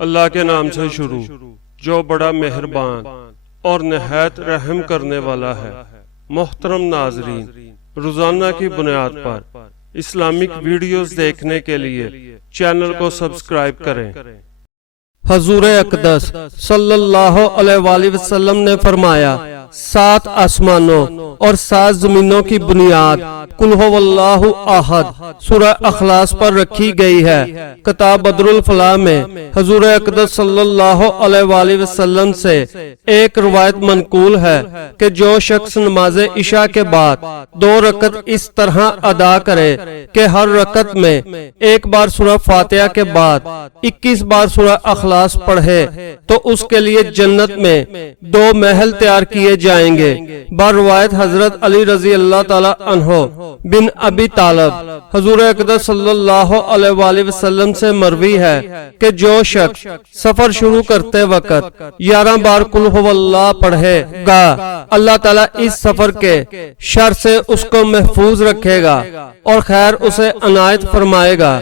اللہ کے نام سے شروع جو بڑا مہربان اور نہایت رحم کرنے والا ہے۔ محترم ناظرین، روزانہ کی بنیاد پر اسلامک ویڈیوز دیکھنے کے لیے چینل کو سبسکرائب کریں۔ حضور اقدس صلی اللہ علیہ وآلہ وسلم نے فرمایا، 7 آسمانوں اور 7 زمینوں کی بنیاد قل هو اللہ احد سورہ اخلاص پر رکھی گئی ہے۔ کتاب بدر الفلاح میں حضور اقدس صلی اللہ علیہ وآلہ وسلم سے ایک روایت منقول ہے کہ جو شخص نماز عشاء کے بعد 2 رکعت اس طرح ادا کرے کہ ہر رکعت میں ایک بار سورہ فاتحہ کے بعد 21 بار سورہ اخلاص پڑھے تو اس کے لیے جنت میں 2 محل تیار کیے جائیں گے۔ بر روایت حضرت علی رضی اللہ تعالی عنہ بن ابی طالب حضور اقدس صلی اللہ علیہ وآلہ وسلم سے مروی ہے کہ جو شخص سفر شروع کرتے وقت 11 بار قل هو اللہ پڑھے گا، اللہ تعالیٰ اس سفر کے شر سے اس کو محفوظ رکھے گا اور خیر اسے عنایت فرمائے گا۔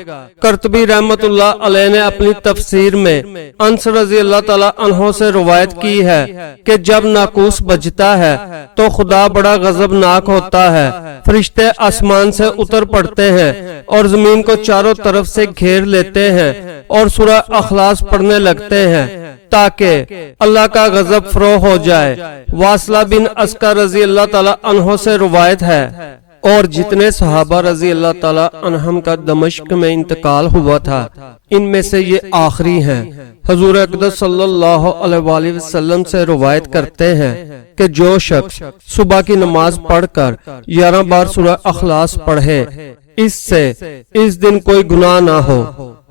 قرطبی رحمت اللہ علیہ نے اپنی تفسیر میں انس رضی اللہ تعالیٰ عنہ سے روایت کی ہے کہ جب ناقوس بجتا ہے تو خدا بڑا غضبناک ہوتا ہے، فرشتے آسمان سے اتر پڑتے ہیں اور زمین کو چاروں طرف سے گھیر لیتے ہیں اور سورہ اخلاص پڑھنے لگتے ہیں تاکہ اللہ کا غضب فرو ہو جائے۔ واصلہ بن عسکر رضی اللہ تعالیٰ عنہ سے روایت ہے اور جتنے صحابہ رضی اللہ تعالیٰ عنہم کا دمشق میں انتقال ہوا تھا ان میں سے یہ آخری ہیں۔ حضور اقدس صلی اللہ علیہ وآلہ وسلم سے روایت کرتے ہیں کہ جو شخص صبح کی نماز پڑھ کر 11 بار سورہ اخلاص پڑھے اس سے اس دن کوئی گناہ نہ ہو۔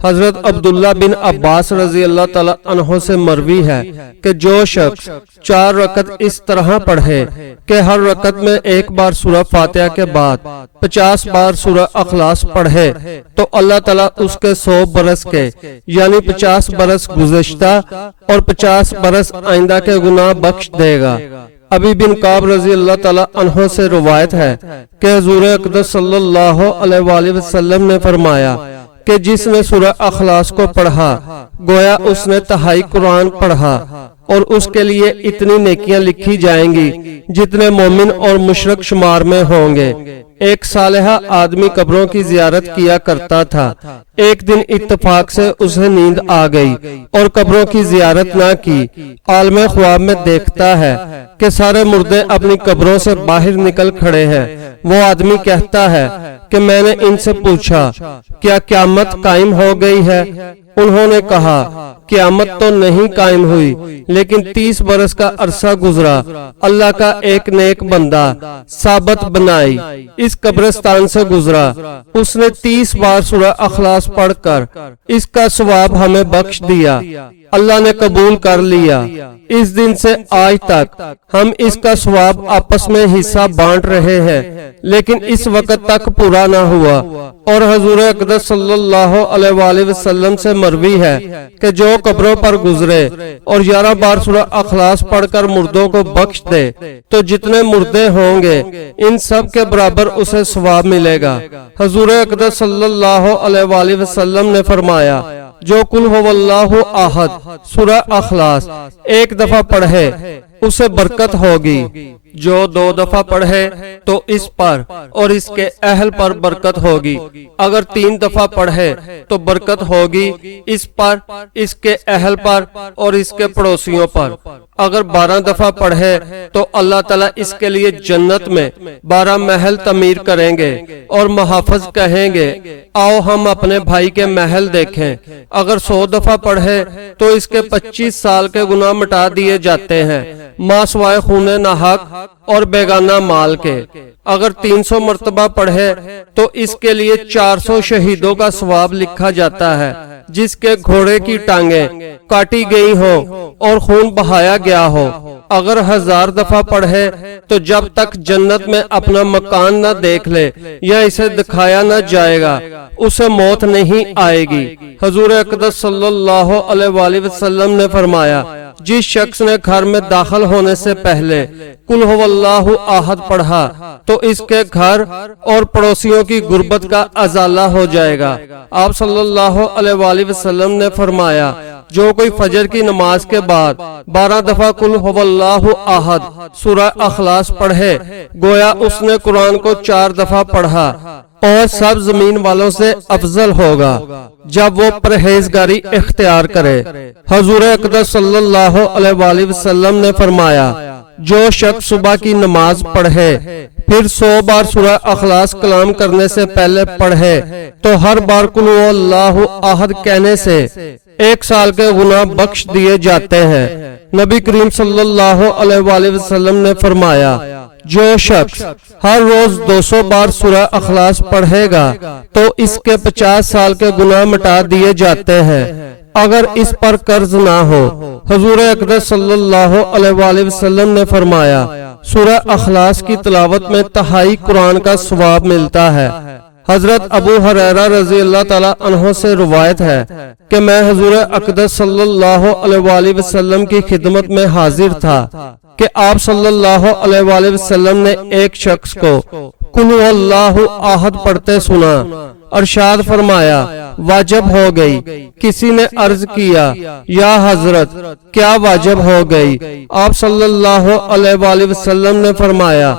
حضرت عبداللہ بن عباس رضی اللہ تعالیٰ عنہ سے مروی ہے کہ جو شخص 4 رکعت اس طرح پڑھے کہ ہر رکعت میں ایک بار سورہ فاتحہ کے بعد 50 بار سورہ اخلاص پڑھے تو اللہ تعالیٰ اس کے 100 برس کے یعنی 50 برس گزشتہ اور 50 برس آئندہ کے گناہ بخش دے گا۔ ابی بن کعب رضی اللہ تعالیٰ عنہ سے روایت ہے کہ حضور اقدس صلی اللہ علیہ وآلہ وسلم نے فرمایا کہ جس نے سورہ اخلاص کو پڑھا گویا اس نے تہائی قرآن پڑھا اور اس کے لیے اتنی نیکیاں لکھی جائیں گی جتنے مومن اور مشرک شمار میں ہوں گے۔ ایک صالحہ آدمی قبروں کی زیارت کیا کرتا تھا۔ ایک دن اتفاق سے اسے نیند آ گئی اور قبروں کی زیارت نہ کی۔ عالم خواب میں دیکھتا ہے کہ سارے مردے اپنی قبروں سے باہر نکل کھڑے ہیں۔ وہ آدمی کہتا ہے کہ میں نے ان سے پوچھا کیا قیامت قائم ہو گئی ہے؟ انہوں نے کہا قیامت تو نہیں قائم ہوئی لیکن 30 برس کا عرصہ گزرا، اللہ کا ایک نیک بندہ ثابت بنائی اس قبرستان سے گزرا، اس نے 30 بار سورہ اخلاص پڑھ کر اس کا ثواب ہمیں بخش دیا، اللہ نے قبول کر لیا۔ اس دن سے آج تک ہم اس کا ثواب آپس میں حصہ بانٹ رہے ہیں لیکن اس وقت تک پورا نہ ہوا۔ اور حضور اقدس صلی اللہ علیہ وآلہ وسلم سے مروی ہے کہ جو قبروں پر گزرے اور 11 بار سورہ اخلاص پڑھ کر مردوں کو بخش دے تو جتنے مردے ہوں گے ان سب کے برابر اسے ثواب ملے گا۔ حضور اقدس صلی اللہ علیہ وآلہ وسلم نے فرمایا جو قل هو اللہ احد سورہ اخلاص ایک دفعہ پڑھے اسے برکت ہوگی، جو 2 دفعہ پڑھے تو اس پر اور اس کے اہل پر برکت ہوگی، اگر 3 دفعہ پڑھے تو برکت ہوگی اس پر، اس کے اہل پر اور اس کے پڑوسیوں پر، اگر 12 دفعہ پڑھے تو اللہ تعالیٰ اس کے لیے جنت میں 12 محل تعمیر کریں گے اور محافظ کہیں گے آؤ ہم اپنے بھائی کے محل دیکھیں، اگر 100 دفعہ پڑھے تو اس کے 25 سال کے گناہ مٹا دیے جاتے ہیں ماں سوائے خون ناحق اور بیگانہ مال کے، اگر 300 مرتبہ پڑھے تو اس کے لیے 400 شہیدوں کا ثواب لکھا جاتا ہے جس کے گھوڑے کی ٹانگیں کاٹی گئی ہوں اور خون بہایا گیا ہو، اگر 1000 دفعہ پڑھے تو جب تک جنت میں اپنا مکان نہ دیکھ لے یا اسے دکھایا نہ جائے گا اسے موت نہیں آئے گی۔ حضور اقدس صلی اللہ علیہ وآلہ وسلم نے فرمایا جس شخص نے گھر میں داخل ہونے سے پہلے قل هو اللہ احد پڑھا تو اس کے گھر اور پڑوسیوں کی غربت کا ازالہ ہو جائے گا۔ آپ صلی اللہ علیہ وآلہ وسلم نے فرمایا جو کوئی فجر کی نماز کے بعد 12 دفعہ قل هو اللہ احد سورہ اخلاص پڑھے گویا اس نے قرآن کو 4 دفعہ پڑھا اور سب زمین والوں سے افضل ہوگا جب وہ پرہیزگاری اختیار کرے۔ حضور اقدس صلی اللہ علیہ وآلہ وسلم نے فرمایا جو شخص صبح کی نماز پڑھے پھر 100 بار سورہ اخلاص کلام کرنے سے پہلے پڑھے تو ہر بار قل هو اللہ احد کہنے سے 1 سال کے گناہ بخش دیے جاتے ہیں۔ نبی کریم صلی اللہ علیہ وآلہ وسلم نے فرمایا جو شخص ہر روز 200 بار سورہ اخلاص پڑھے گا تو اس کے 50 سال کے گناہ مٹا دیے جاتے ہیں اگر اس پر قرض نہ ہو۔ حضور اقدس صلی اللہ علیہ وآلہ وسلم نے فرمایا سورہ اخلاص کی تلاوت میں 2/3 قرآن کا ثواب ملتا ہے۔ حضرت ابو ہریرہ رضی اللہ تعالیٰ عنہ سے روایت ہے کہ میں حضور اقدس صلی اللہ علیہ وآلہ وسلم کی خدمت میں حاضر تھا کہ آپ صلی اللہ علیہ وآلہ وسلم نے ایک شخص کو قل هو اللہ احد پڑھتے سنا۔ ارشاد فرمایا واجب ہو گئی۔ کسی نے عرض کیا یا حضرت کیا واجب ہو گئی؟ آپ صلی اللہ علیہ وآلہ وسلم نے فرمایا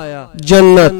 جنت۔